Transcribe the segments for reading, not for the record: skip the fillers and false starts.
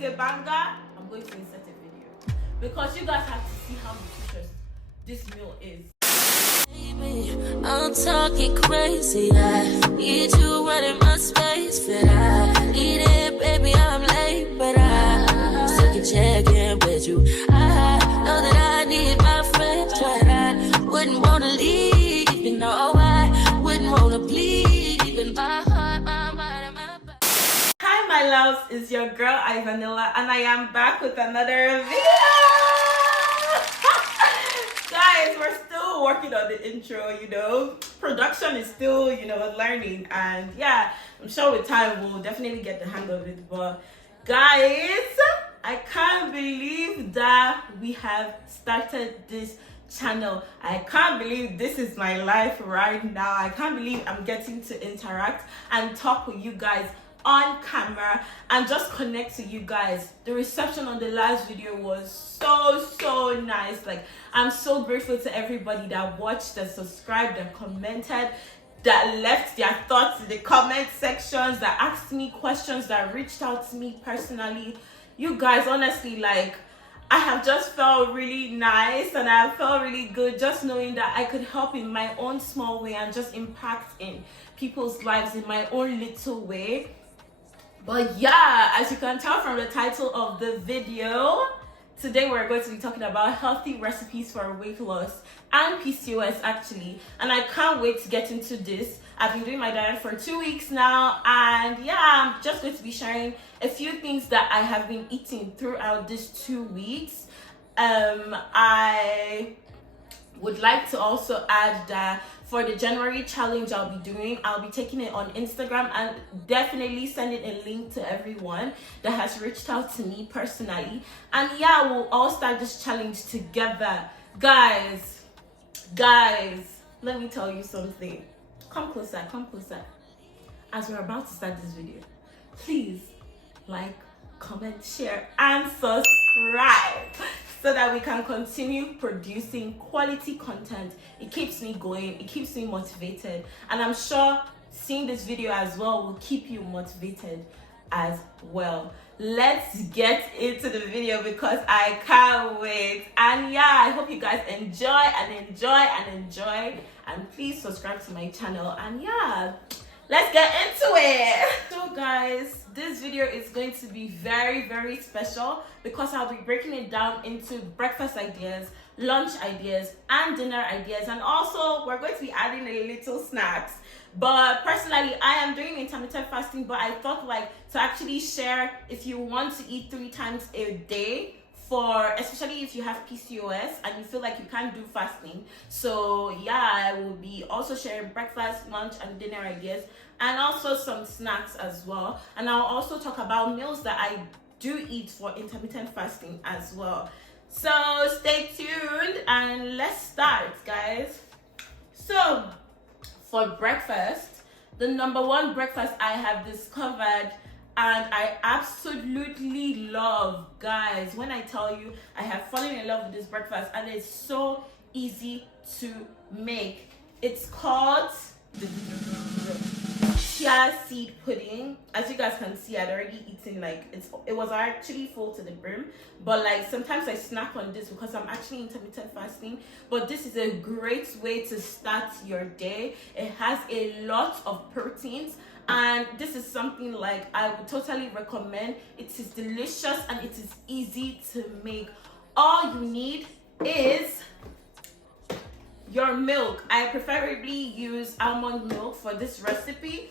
is a banger, I'm going to insert a video because you guys have to see how nutritious this meal is. I'm talking crazy. I need you running my space, but I need it, baby. I'm late, but I still can check in with you. I know that I need my friends, but I wouldn't wanna leave. You know, I wouldn't wanna bleed. Even my heart, my mind, and my body. Hi, my loves, it's your girl Ivanilla, and I am back with another video. Guys, we're still working on the intro, production is still, learning, and yeah, I'm sure with time we'll definitely get the hang of it. But guys, I can't believe that we have started this channel. I can't believe this is my life right now. I can't believe I'm getting to interact and talk with you guys on camera and just connect to you guys. The reception on the last video was so nice. Like, I'm so grateful to everybody that watched, that subscribed, that commented, that left their thoughts in the comment sections, that asked me questions, that reached out to me personally. You guys, honestly, like, I have just felt really nice and I felt really good just knowing that I could help in my own small way and just impact in people's lives in my own little way. But yeah, as you can tell from the title of the video, today we're going to be talking about healthy recipes for weight loss and PCOS actually. And I can't wait to get into this. I've been doing my diet for 2 weeks now, and yeah, I'm just going to be sharing a few things that I have been eating throughout these 2 weeks. I would like to also add that for the January challenge I'll be taking it on Instagram and definitely sending a link to everyone that has reached out to me personally. And yeah, we'll all start this challenge together. Guys, let me tell you something. Come closer. As we're about to start this video, please like, comment, share, and subscribe so that we can continue producing quality content. It keeps me going, it keeps me motivated, and I'm sure seeing this video as well will keep you motivated as well. Let's get into the video because I can't wait. And yeah, I hope you guys enjoy, and please subscribe to my channel. And yeah, let's get into it. So guys, this video is going to be very special because I'll be breaking it down into breakfast ideas, lunch ideas, and dinner ideas, and also we're going to be adding a little snacks. But personally, I am doing intermittent fasting, but I thought to actually share if you want to eat 3 times a day, especially if you have PCOS and you feel like you can't do fasting. So yeah, I will be also sharing breakfast, lunch, and dinner ideas, and also some snacks as well. And I'll also talk about meals that I do eat for intermittent fasting as well. So stay tuned and let's start, guys. So for breakfast, the number one breakfast I have discovered and I absolutely love, guys, when I tell you I have fallen in love with this breakfast and it's so easy to make. It's called the chia seed pudding. As you guys can see, I'd already eaten, it was actually full to the brim, but sometimes I snack on this because I'm actually intermittent fasting. But this is a great way to start your day. It has a lot of proteins, and this is something I would totally recommend. It is delicious and it is easy to make. All you need is your milk. I preferably use almond milk for this recipe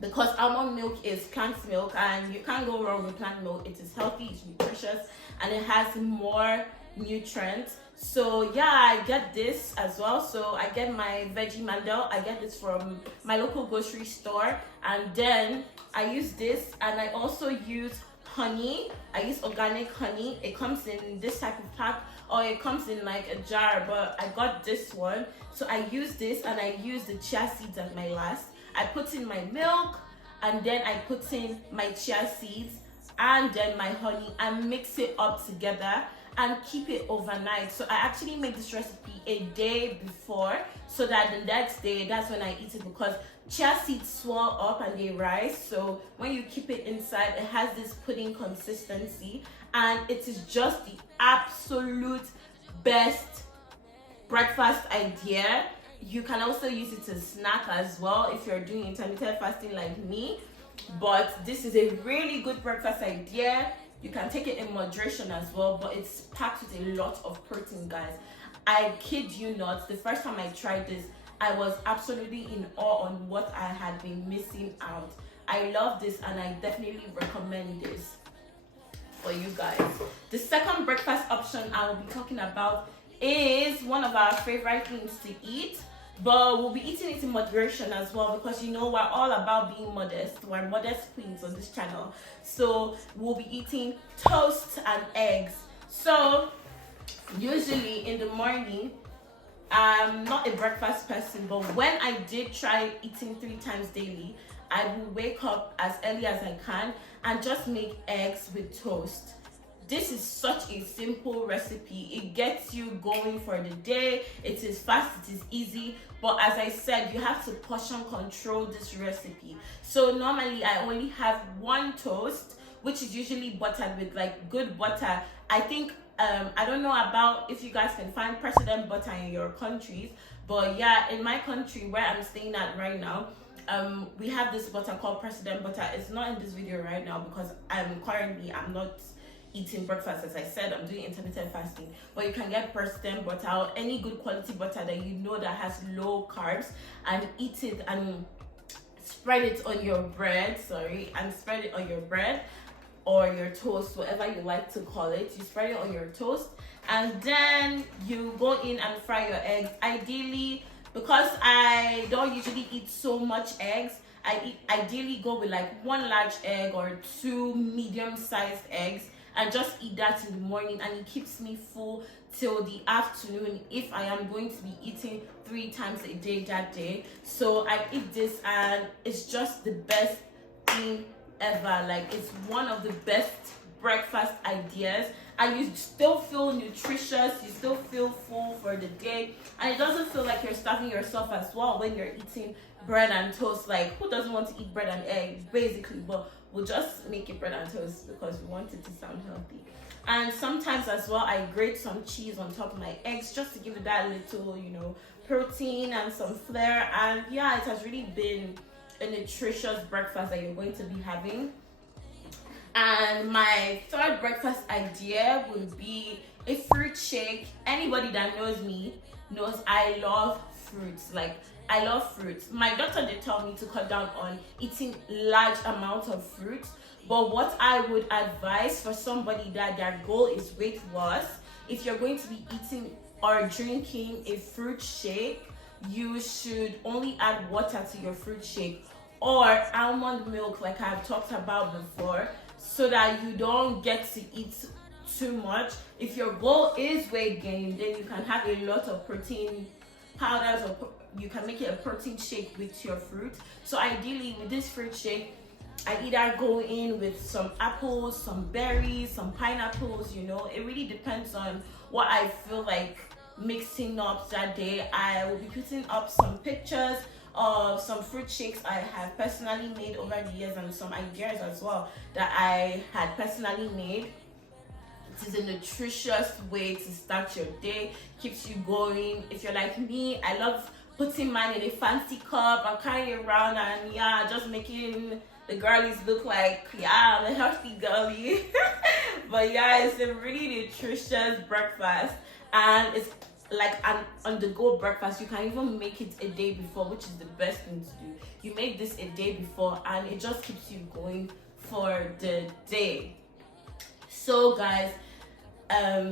because almond milk is plant milk and you can't go wrong with plant milk. It is healthy, it's nutritious, and it has more nutrients. So yeah, I get this as well. So I get my veggie mandel. I get this from my local grocery store, and then I use this, and I also use honey. I use organic honey. It comes in this type of pack, or it comes in a jar, but I got this one. So I use this, and I use the chia seeds as my last. I put in my milk, and then I put in my chia seeds and then my honey and mix it up together. and keep it overnight. So I actually make this recipe a day before, so that the next day, that's when I eat it, because chia seeds swell up and they rise. So when you keep it inside, it has this pudding consistency, and it is just the absolute best breakfast idea. You can also use it to snack as well if you're doing intermittent fasting like me. But this is a really good breakfast idea. You can take it in moderation as well, but it's packed with a lot of protein, guys. I kid you not, the first time I tried this, I was absolutely in awe on what I had been missing out. I love this and I definitely recommend this for you guys. The second breakfast option I will be talking about is one of our favorite things to eat, but we'll be eating it in moderation as well, because you know we're all about being modest. We're modest queens on this channel. So we'll be eating toast and eggs. So usually in the morning, I'm not a breakfast person, but when I did try eating 3 times daily, I will wake up as early as I can and just make eggs with toast. This is such a simple recipe. It gets you going for the day. It is fast, it is easy, but as I said, you have to portion control this recipe. So normally I only have 1 toast, which is usually buttered with like good butter. I think I don't know about if you guys can find President butter in your countries, but yeah, in my country where I'm staying at right now, we have this butter called President butter. It's not in this video right now because I'm not eating breakfast. As I said, I'm doing intermittent fasting, but you can get President butter or any good quality butter that you know that has low carbs, and eat it and spread it on your bread. Spread it on your bread or your toast, whatever you like to call it. You spread it on your toast, and then you go in and fry your eggs. Ideally, because I don't usually eat so much eggs, I ideally go with like 1 large egg or 2 medium-sized eggs, and just eat that in the morning, and it keeps me full till the afternoon if I am going to be eating 3 times a day that day. So I eat this and it's just the best thing ever. Like, it's one of the best breakfast ideas, and you still feel nutritious, you still feel full for the day, and it doesn't feel like you're starving yourself as well when you're eating bread and toast. Like, who doesn't want to eat bread and eggs basically? But we'll just make it bread and toast because we want it to sound healthy. And sometimes as well, I grate some cheese on top of my eggs just to give it that little, protein and some flair. And yeah, it has really been a nutritious breakfast that you're going to be having. And my third breakfast idea would be a fruit shake. Anybody that knows me knows I love fruits. Like, I love fruits. My doctor did tell me to cut down on eating large amounts of fruits, but what I would advise for somebody that their goal is weight loss, if you're going to be eating or drinking a fruit shake, you should only add water to your fruit shake, or almond milk like I've talked about before, so that you don't get to eat too much. If your goal is weight gain, then you can have a lot of protein powders, or you can make it a protein shake with your fruit. So ideally with this fruit shake, I either go in with some apples, some berries, some pineapples. It really depends on what I feel like mixing up that day. I will be putting up some pictures of some fruit shakes I have personally made over the years, and some ideas as well that I had personally made. It is a nutritious way to start your day, keeps you going. If you're like me, I love putting mine in a fancy cup and carrying it around, and yeah, just making the girlies look like, yeah, I'm a healthy girly. But yeah, it's a really nutritious breakfast, and it's like an on-the-go breakfast. You can even make it a day before, which is the best thing to do. You make this a day before and it just keeps you going for the day. So guys,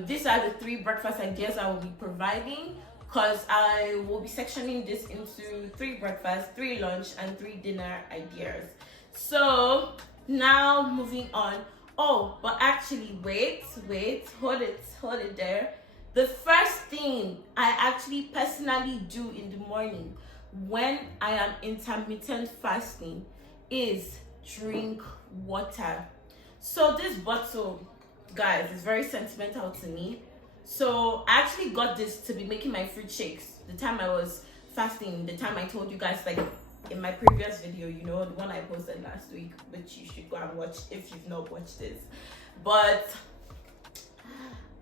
these are the 3 breakfast ideas I will be providing, because I will be sectioning this into 3 breakfast, 3 lunch, and 3 dinner ideas. So now moving on. Oh, but actually wait, hold it there. The first thing I actually personally do in the morning when I am intermittent fasting is drink water. So this bottle, guys, it's very sentimental to me. So I actually got this to be making my fruit shakes the time I was fasting, the time I told you guys, like in my previous video, you know, the one I posted last week, which you should go and watch if you've not watched this. But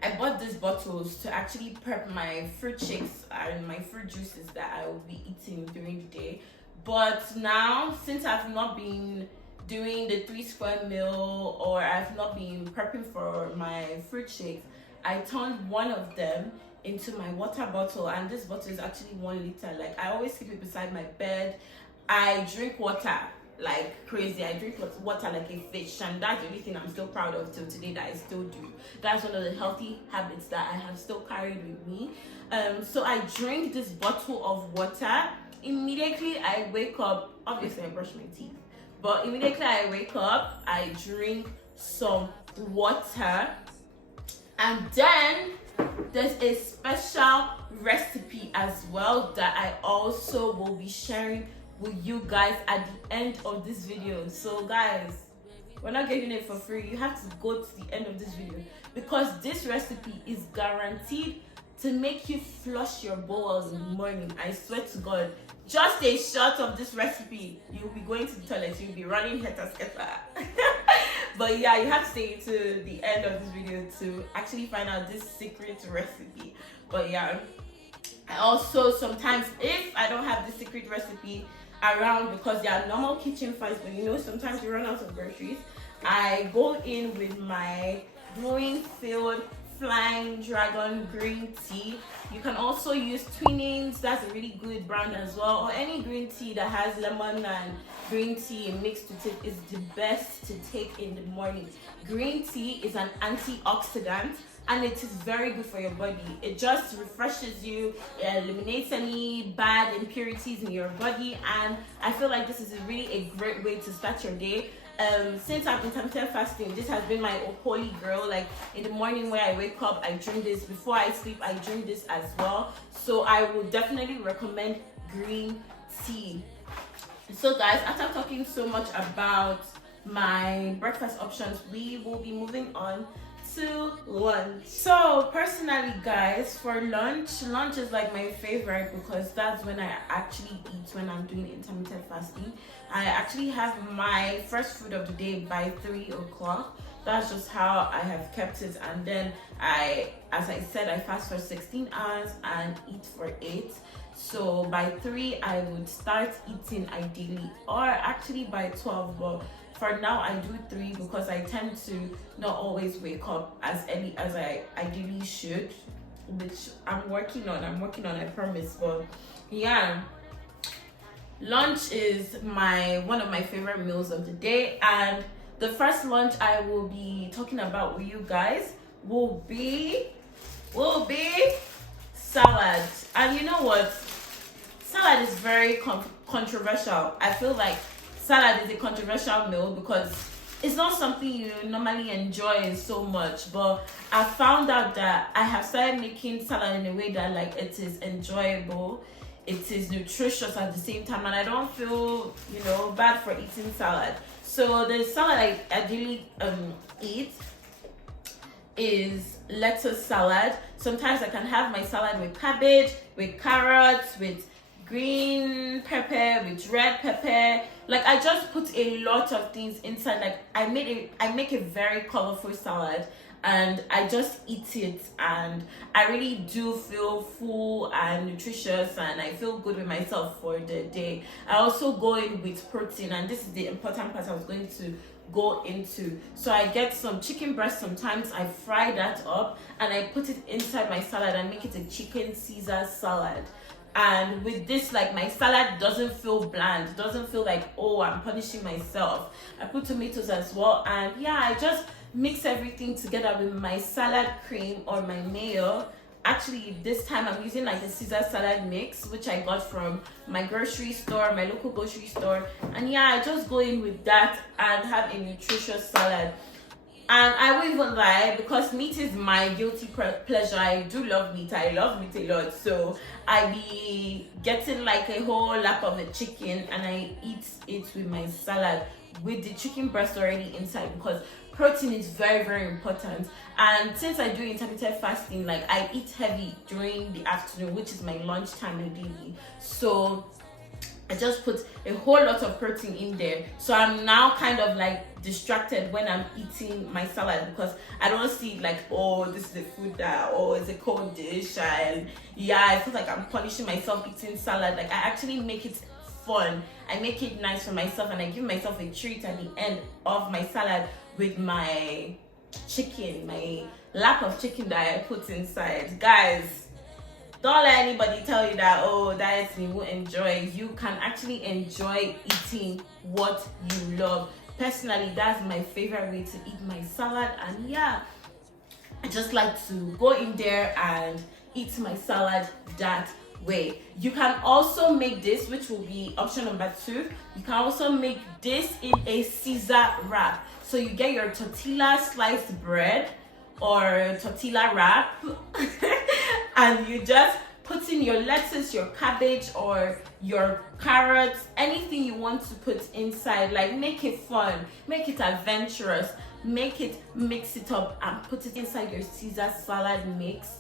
I bought these bottles to actually prep my fruit shakes and my fruit juices that I will be eating during the day. But now, since I've not been doing the 3 square meal, or I've not been prepping for my fruit shakes, I turned one of them into my water bottle, and this bottle is actually 1 liter. Like, I always keep it beside my bed. I drink water like crazy. I drink water like a fish, and that's the only thing I'm still proud of till today that I still do. That's one of the healthy habits that I have still carried with me. So I drink this bottle of water. Immediately I wake up, obviously I brush my teeth, but immediately I wake up, I drink some water. And then there's a special recipe as well that I also will be sharing with you guys at the end of this video. So guys, we're not giving it for free. You have to go to the end of this video, because this recipe is guaranteed to make you flush your bowels in the morning. I swear to God, just a shot of this recipe, you'll be going to the toilet, you'll be running heta-sketa. But yeah, you have to stay to the end of this video to actually find out this secret recipe. But yeah, I also sometimes, if I don't have the secret recipe around, because there are normal kitchen finds, but you know, sometimes you run out of groceries, I go in with my Greenfield Flying Dragon green tea. You can also use Twinings, that's a really good brand as well, or any green tea that has lemon and green tea mixed with it is the best to take in the morning. Green tea is an antioxidant, and it is very good for your body. It just refreshes you, it eliminates any bad impurities in your body, and I feel like this is really a great way to start your day. Since I've been intermittent fasting, this has been my holy grail. Like in the morning when I wake up, I drink this. Before I sleep, I drink this as well. So I would definitely recommend green tea. So guys, after talking so much about my breakfast options, we will be moving on to lunch. So personally guys, for lunch is like my favorite, because that's when I actually eat when I'm doing intermittent fasting. I actually have my first food of the day by 3 o'clock. That's just how I have kept it. And then as I said, I fast for 16 hours and eat for 8. So by 3 I would start eating ideally, or actually by 12, but for now I do 3 because I tend to not always wake up as early as I ideally should, which I'm working on, I promise. But yeah, lunch is one of my favorite meals of the day, and the first lunch I will be talking about with you guys will be salad. And you know what, salad is very controversial. I feel like salad is a controversial meal because it's not something you normally enjoy so much, but I found out that I have started making salad in a way that like it is enjoyable, it is nutritious at the same time, and I don't feel, you know, bad for eating salad. So the salad I ideally eat is lettuce salad. Sometimes I can have my salad with cabbage, with carrots, with green pepper, with red pepper. Like I just put a lot of things inside. Like I make a very colorful salad, and I just eat it, and I really do feel full and nutritious, and I feel good with myself for the day. I also go in with protein, and this is the important part I was going to go into. So I get some chicken breast. Sometimes I fry that up and I put it inside my salad and make it a chicken Caesar salad. And with this, like, my salad doesn't feel bland, doesn't feel like, oh, I'm punishing myself. I put tomatoes as well, and yeah, I just mix everything together with my salad cream or my mayo. Actually, this time I'm using like the Caesar salad mix, which I got from my grocery store, my local grocery store. And yeah, I just go in with that and have a nutritious salad. And I won't even lie, because meat is my guilty pleasure. I do love meat. I love meat a lot. So I be getting like a whole lap of the chicken and I eat it with my salad with the chicken breast already inside, because protein is very, very important. And since I do intermittent fasting, like I eat heavy during the afternoon, which is my lunchtime ideally, so I just put a whole lot of protein in there. So I'm now kind of like distracted when I'm eating my salad, because I don't see like, oh, this is a food that, oh, it's a cold dish, and yeah, I feel like I'm punishing myself eating salad. Like I actually make it fun. I make it nice for myself, and I give myself a treat at the end of my salad with my chicken, my lap of chicken that I put inside. Guys, don't let anybody tell you that, oh, diet you won't enjoy. You can actually enjoy eating what you love. Personally, that's my favorite way to eat my salad. And yeah, I just like to go in there and eat my salad that way. You can also make this, which will be option number 2. You can also make this in a Caesar wrap. So you get your tortilla sliced bread or tortilla wrap and you just put in your lettuce, your cabbage, or your carrots, anything you want to put inside. Like make it fun, make it adventurous, make it, mix it up and put it inside your Caesar salad mix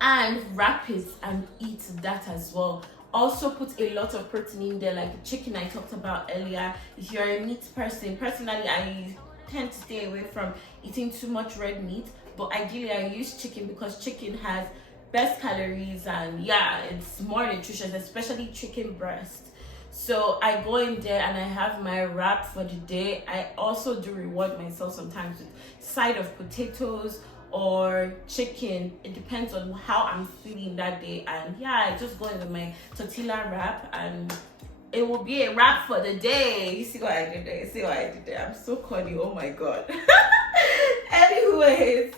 and wrap it and eat that as well. Also put a lot of protein in there, like the chicken I talked about earlier. If you're a meat person, personally I tend to stay away from eating too much red meat, but ideally I use chicken because chicken has best calories and yeah, it's more nutritious, especially chicken breast. So I go in there and I have my wrap for the day. I also do reward myself sometimes with side of potatoes or chicken. It depends on how I'm feeling that day. And yeah, I just go in with my tortilla wrap and it will be a wrap for the day. You see what I did there? See what I did there? I'm so corny. Oh my god. Anyways,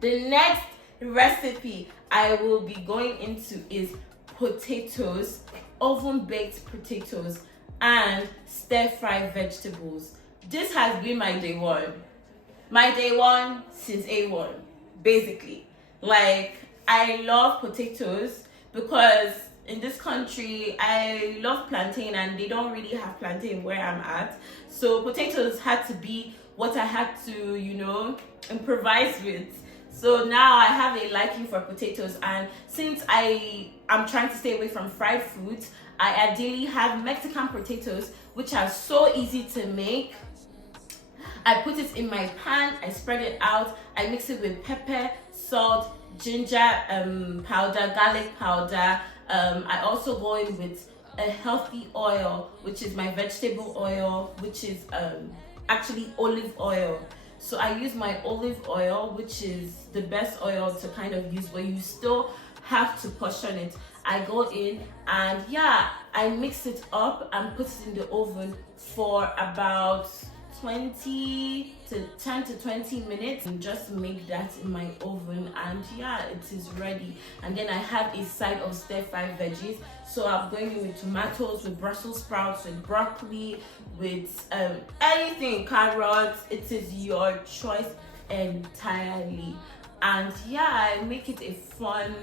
the next recipe I will be going into is potatoes, oven baked potatoes, and stir fry vegetables. This has been my day one. My day one since A1, basically. Like, I love potatoes because in this country, I love plantain and they don't really have plantain where I'm at. So potatoes had to be what I had to, you know, improvise with. So now I have a liking for potatoes, and since I am trying to stay away from fried foods, I ideally have Mexican potatoes, which are so easy to make. I put it in my pan, I spread it out, I mix it with pepper, salt, ginger powder, garlic powder. I also go in with a healthy oil, which is my vegetable oil, which is actually olive oil. So I use my olive oil, which is the best oil to kind of use, but you still have to portion it. I go in and yeah, I mix it up and put it in the oven for about 10 to 20 minutes and just make that in my oven, and yeah, it is ready. And then I have a side of stir fry veggies, so I'm going in with tomatoes, with Brussels sprouts, with broccoli, with anything, carrots. It is your choice entirely. And yeah, I make it a fun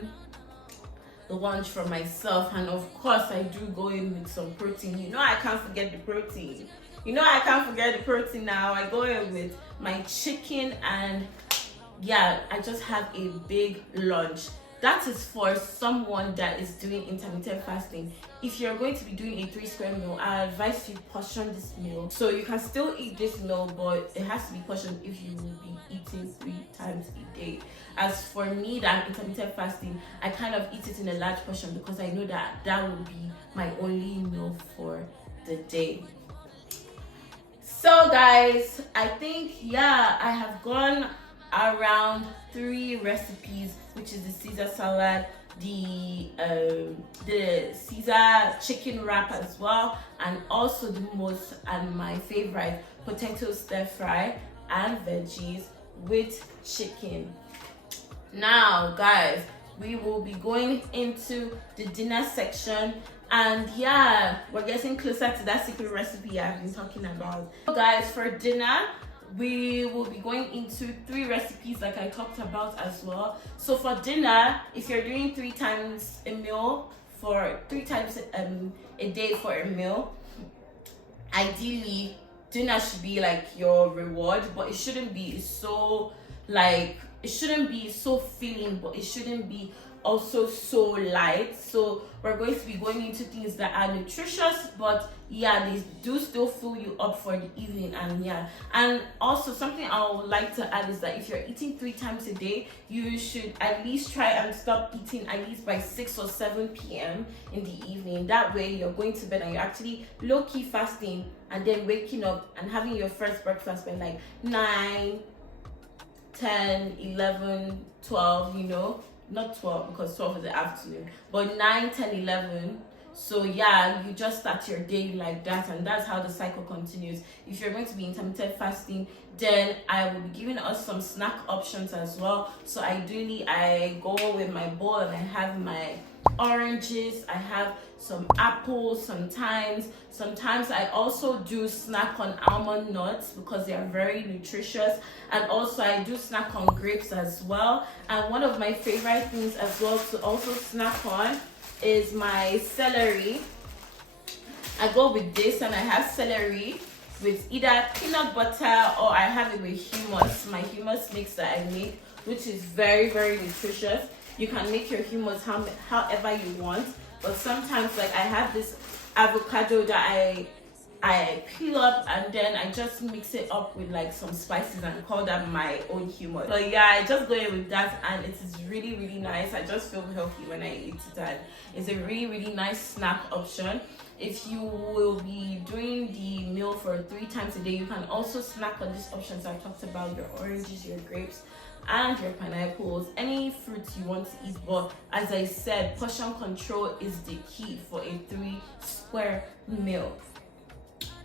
lunch for myself, and of course I do go in with some protein. You know, I can't forget the protein. Now I go in with my chicken, and yeah, I just have a big lunch. That is for someone that is doing intermittent fasting. If you're going to be doing a 3-square meal, I advise you portion this meal. So you can still eat this meal, but it has to be portioned if you will be eating 3 times a day. As for me, that intermittent fasting, I kind of eat it in a large portion because I know that that will be my only meal for the day. So guys, I think yeah, I have gone around 3 recipes, which is the Caesar salad, the Caesar chicken wrap as well, and also the most and my favorite, potato stir fry and veggies with chicken. Now guys, we will be going into the dinner section, and yeah, we're getting closer to that secret recipe I've been talking about. So guys, for dinner we will be going into 3 recipes like I talked about as well. So for dinner, if you're doing 3 times a meal, for 3 times a day for a meal, ideally dinner should be like your reward, but it shouldn't be so like, it shouldn't be so filling, but it shouldn't be also so light. So we're going to be going into things that are nutritious, but yeah, they do still fill you up for the evening. And yeah, and also something I would like to add is that if you're eating 3 times a day, you should at least try and stop eating at least by 6 or 7 p.m. in the evening. That way you're going to bed and you're actually low-key fasting, and then waking up and having your first breakfast by like 9, 10, 11, 12, you know, not 12 because 12 is the afternoon, but 9, 10, 11. So yeah, you just start your day like that, and that's how the cycle continues. If you're going to be intermittent fasting, then I will be giving us some snack options as well. So ideally I go with my bowl and I have my oranges, I have some apples. Sometimes I also do snack on almond nuts because they are very nutritious, and also I do snack on grapes as well. And one of my favorite things as well to also snack on is my celery. I go with this, and I have celery with either peanut butter or I have it with hummus, my hummus mix that I make, which is very, very nutritious. You can make your hummus however you want, but sometimes like I have this avocado that I peel up and then I just mix it up with like some spices and call that my own hummus. But yeah, I just go in with that, and it is really, really nice. I just feel healthy when I eat it, and it's a really, really nice snack option. If you will be doing the meal for 3 times a day, you can also snack on these options I talked about: your oranges, your grapes, and your pineapples, any fruits you want to eat. But as I said, portion control is the key for a 3 square meal.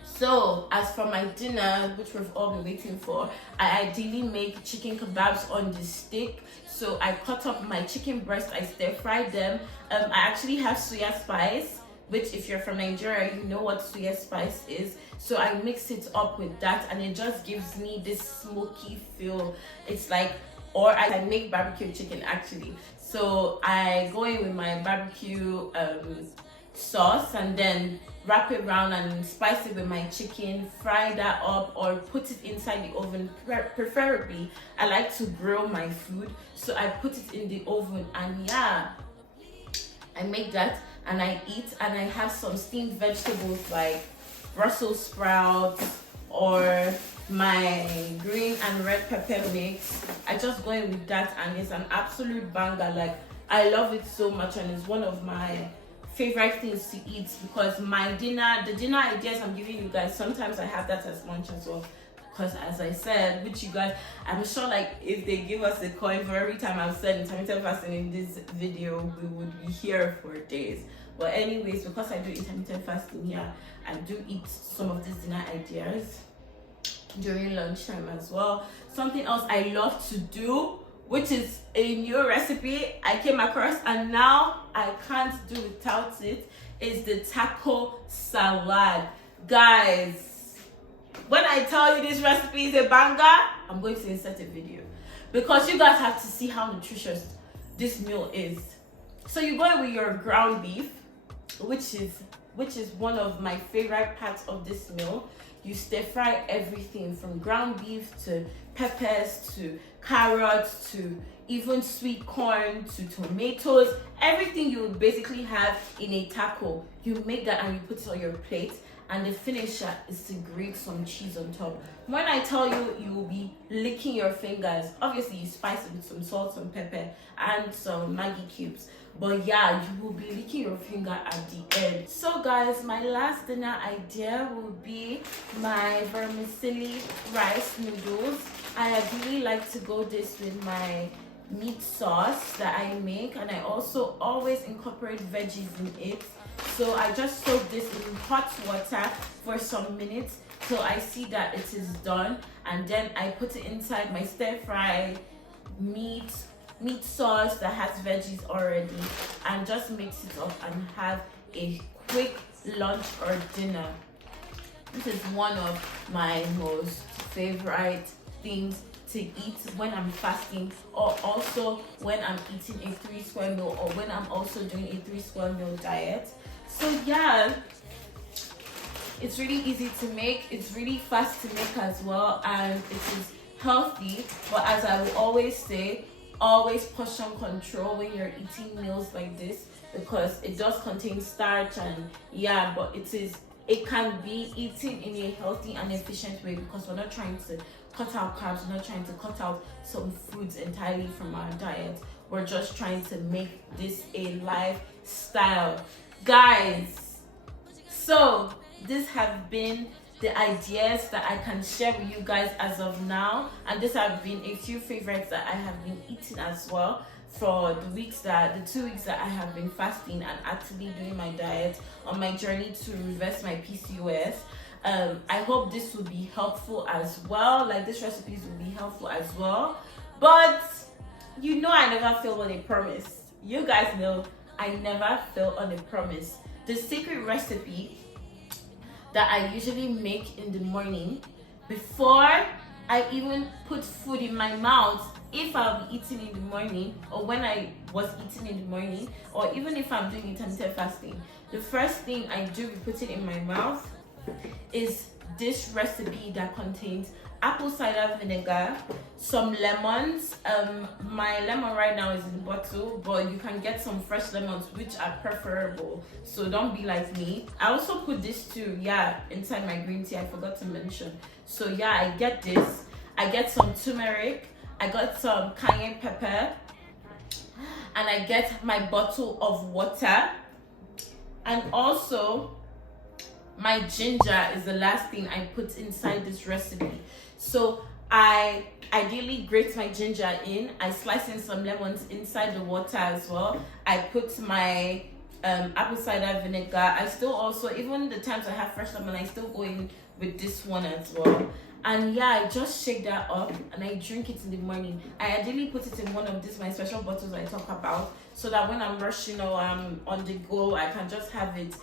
So as for my dinner, which we've all been waiting for, I ideally make chicken kebabs on the stick. So I cut up my chicken breast, I stir fry them. I actually have soya spice, which if you're from Nigeria, you know what soya spice is. So I mix it up with that, and it just gives me this smoky feel. It's like, or I make barbecue chicken actually. So I go in with my barbecue sauce and then wrap it around and spice it with my chicken, fry that up or put it inside the oven. Preferably, I like to grill my food, so I put it in the oven, and yeah, I make that and I eat. And I have some steamed vegetables like Brussels sprouts or my green and red pepper mix. I just go in with that, and it's an absolute banger. Like, I love it so much, and it's one of my favorite things to eat, because the dinner ideas I'm giving you guys, sometimes I have that as lunch as well. Because as I said, which you guys, I'm sure like if they give us a coin for every time I've said intermittent fasting in this video, we would be here for days. But anyways, because I do intermittent fasting here, I do eat some of these dinner ideas during lunchtime as well. Something else I love to do, which is a new recipe I came across and now I can't do without it, is the taco salad. Guys, when I tell you this recipe is a banger, I'm going to insert a video because you guys have to see how nutritious this meal is. So you go with your ground beef, which is one of my favorite parts of this meal. You stir fry everything from ground beef to peppers to carrots to even sweet corn to tomatoes. Everything you would basically have in a taco, you make that and you put it on your plate, and the finisher is to grate some cheese on top. When I tell you, you will be licking your fingers. Obviously you spice it with some salt, some pepper and some Maggi cubes, but yeah, you will be licking your finger at the end. So guys, my last dinner idea will be my vermicelli rice noodles. I really like to go this with my meat sauce that I make, and I also always incorporate veggies in it. So I just soak this in hot water for some minutes till I see that it is done, and then I put it inside my stir fry meat sauce that has veggies already, and just mix it up and have a quick lunch or dinner. This is one of my most favorite things to eat when I'm fasting, or also when I'm eating a 3 square meal, or when I'm also doing a 3 square meal diet. So yeah, It's really easy to make, it's really fast to make as well, and it is healthy. But as I will always say, always portion control when you're eating meals like this, because it does contain starch, and yeah, but it can be eaten in a healthy and efficient way, because we're not trying to cut out carbs, we're not trying to cut out some foods entirely from our diet. We're just trying to make this a lifestyle, guys. So this have been the ideas that I can share with you guys as of now, and this have been a few favorites that I have been eating as well for the 2 weeks that I have been fasting and actively doing my diet on my journey to reverse my PCOS. I hope this will be helpful as well. Like, these recipes will be helpful as well. But you know, I never fail on a promise. You guys know I never fail on a promise. The secret recipe that I usually make in the morning before I even put food in my mouth, if I'll be eating in the morning, or when I was eating in the morning, or even if I'm doing intermittent fasting, the first thing I do with putting in my mouth is this recipe that contains apple cider vinegar, some lemons. My lemon right now is in the bottle, but you can get some fresh lemons, which are preferable, so don't be like me. I also put this too, inside my green tea. I forgot to mention. So I get this, I get some turmeric, I got some cayenne pepper, and I get my bottle of water, and also my ginger is the last thing I put inside this recipe. So I ideally grate my ginger in, I slice in some lemons inside the water as well. I put my apple cider vinegar. I still also, even the times I have fresh lemon, I still go in with this one as well. And I just shake that up and I drink it in the morning. I ideally put it in one of these my special bottles I talk about, so that when I'm rushing or I'm on the go, I can just have it,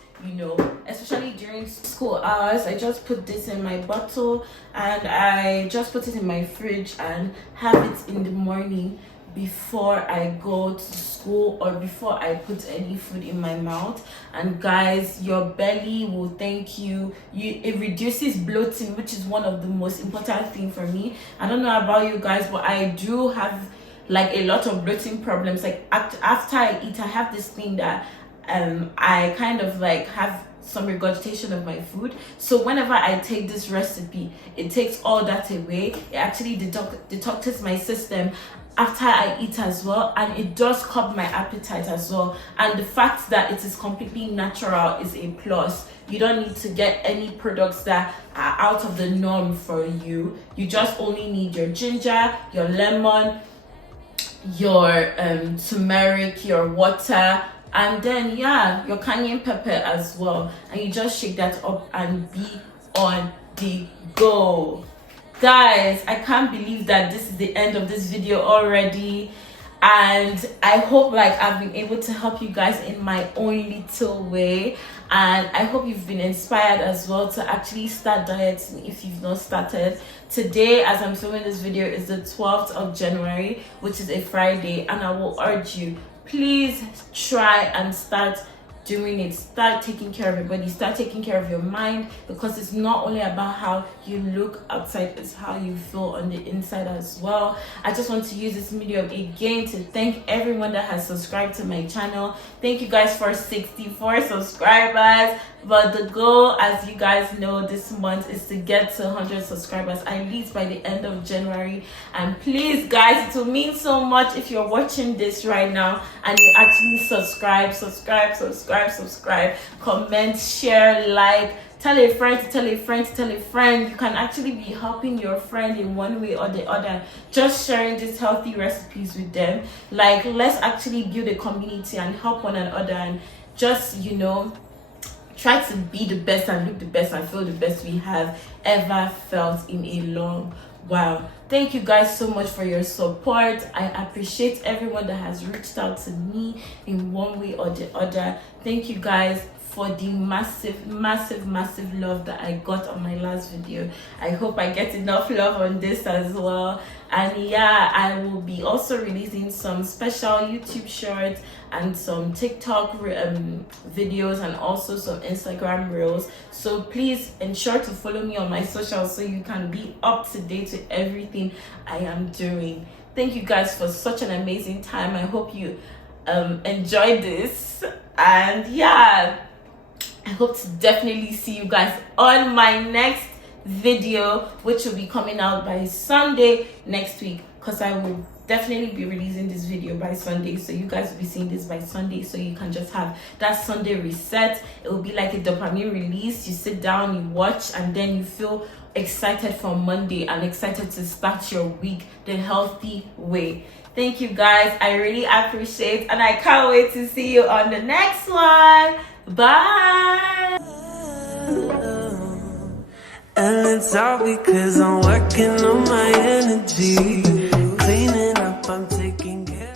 especially during school hours. I just put this in my bottle and I just put it in my fridge and have it in the morning before I go to school or before I put any food in my mouth. And guys, your belly will thank you. It reduces bloating, which is one of the most important thing for me. I don't know about you guys, but I do have like a lot of bloating problems. Like after I eat, I have this thing that I kind of like have some regurgitation of my food. So whenever I take this recipe, it takes all that away. It actually detoxes my system after I eat as well, and it does curb my appetite as well. And the fact that it is completely natural is a plus. You don't need to get any products that are out of the norm for you. You just only need your ginger, your lemon, your turmeric, your water, and then your cayenne pepper as well, and you just shake that up and be on the go. Guys, I can't believe that this is the end of this video already, and I hope I've been able to help you guys in my own little way, and I hope you've been inspired as well to actually start dieting if you've not started. Today, as I'm filming this video, is the 12th of January, which is a Friday, and I will urge you, please try and start doing it. Start taking care of your body, start taking care of your mind, because it's not only about how you look outside, it's how you feel on the inside as well. I just want to use this medium again to thank everyone that has subscribed to my channel. Thank you guys for 64 subscribers, but the goal, as you guys know, this month is to get to 100 subscribers at least by the end of January. And please guys, it will mean so much if you're watching this right now and you actually subscribe, comment, share, like, tell a friend to tell a friend to tell a friend. You can actually be helping your friend in one way or the other, just sharing these healthy recipes with them. Like, let's actually build a community and help one another, and just try to be the best and look the best and feel the best we have ever felt in a long while. Thank you guys so much for your support. I appreciate everyone that has reached out to me in one way or the other. Thank you guys for the massive love that I got on my last video. I hope I get enough love on this as well. And yeah, I will be also releasing some special YouTube shorts and some TikTok videos and also some Instagram reels. So please ensure to follow me on my socials so you can be up to date with everything I am doing. Thank you guys for such an amazing time. I hope you enjoyed this, and yeah, I hope to definitely see you guys on my next video, which will be coming out by Sunday next week, because I will definitely be releasing this video by Sunday, so you guys will be seeing this by Sunday, so you can just have that Sunday reset. It will be like a dopamine release. You sit down, you watch, and then you feel excited for Monday and excited to start your week the healthy way. Thank you guys, I really appreciate, and I can't wait to see you on the next one. Bye. And it's all because I'm working on my energy. Cleaning up, I'm taking care.